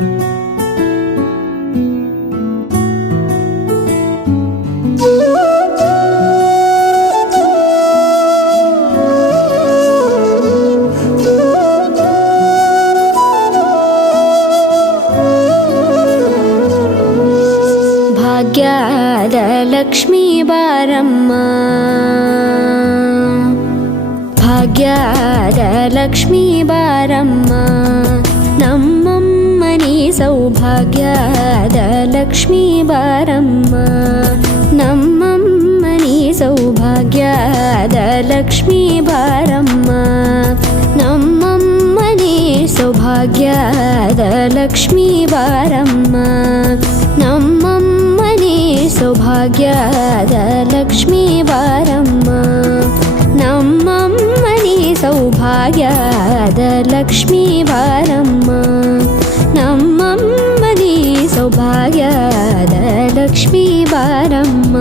ಭಾಗ್ಯದ ಲಕ್ಷ್ಮೀ ಬಾರಮ್ಮ, ಭಾಗ್ಯದ ಲಕ್ಷ್ಮೀ ಬಾರಮ್ಮ, ನಮ್ಮಮ್ಮನಿ ಸೌಭಾಗ್ಯದ ಲಕ್ಷ್ಮೀ ಬಾರಮ್ಮ, ನಮ್ಮಮ್ಮನಿ ಸೌಭಾಗ್ಯದ ಲಕ್ಷ್ಮೀ ಬಾರಮ್ಮ, ನಮ್ಮಮ್ಮನಿ ಸೌಭಾಗ್ಯದ ಲಕ್ಷ್ಮೀ ಬಾರಮ್ಮ, ನಮ್ಮಮ್ಮನಿ ಸೌಭಾಗ್ಯದ ಲಕ್ಷ್ಮೀ ಬಾರಮ್ಮ, ನಮ್ಮಮ್ಮನಿ ಸೌಭಾಗ್ಯದ ಲಕ್ಷ್ಮೀ ಬಾರಮ್ಮ, ನಮ್ಮಮ್ಮನಿ ಸೌಭಾಗ್ಯದ ಲಕ್ಷ್ಮೀ ಬಾರಮ್ಮ.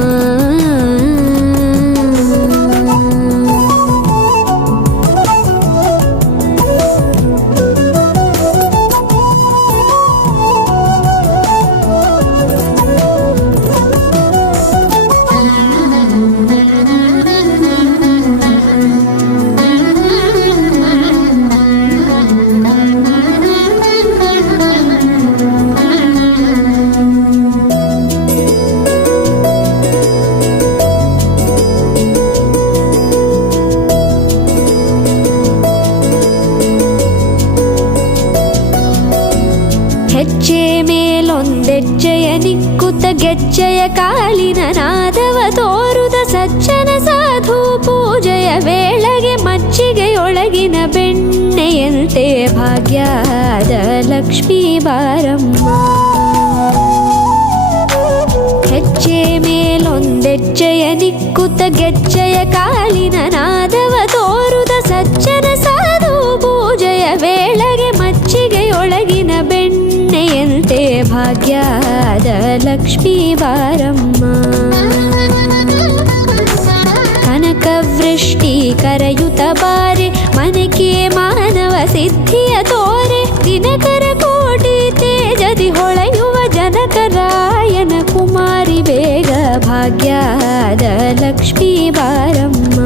ಹೆಜ್ಜೆ ಮೇಲೊಂದೆಜ್ಜೆಯ ನಿಕ್ಕುತ್ತ ಗೆಜ್ಜೆಯ ಕಾಲಿನ ನಾದವ ತೋರುದ ಸಜ್ಜನ ಸಾಧು ಪೂಜೆಯ ವೇಳೆಗೆ ಮಜ್ಜಿಗೆಯೊಳಗಿನ ಬೆಣ್ಣೆಯಂತೆ ಭಾಗ್ಯದ ಲಕ್ಷ್ಮೀ ಬಾರಮ್ಮ, ಹೆಜ್ಜೆ ಮೇಲೊಂದೆಜ್ಜೆಯ ನಿಕ್ಕುತ್ತ ಗೆಜ್ಜೆಯ ಕಾಲಿನ ನಾದವ ತೋರುದ ಸಜ್ಜನ ಸಾಧು ಪೂಜೆಯ ವೇಳೆಗೆ ಮಜ್ಜಿಗೆಯೊಳಗಿನ ಬೆಣ್ಣೆಯಂತೆ ಭಾಗ್ಯದ ಲಕ್ಷ್ಮೀ ಬಾರಮ್ಮ, ಕನಕವೃಷ್ಟಿ ಕರೆಯುತ್ತ ಬಾರೆ ಮನಕೆ ಮಾನವ ಸಿದ್ಧಿಯ ತೋರೆ, ದಿನಕರ ಕೋಟಿ ತೇಜದಿ ಹೊಳೆಯುವ ಜನಕರಾಯನ ಕುಮಾರಿ ಬೇಗ ಭಾಗ್ಯದ ಲಕ್ಷ್ಮೀ ಬಾರಮ್ಮ,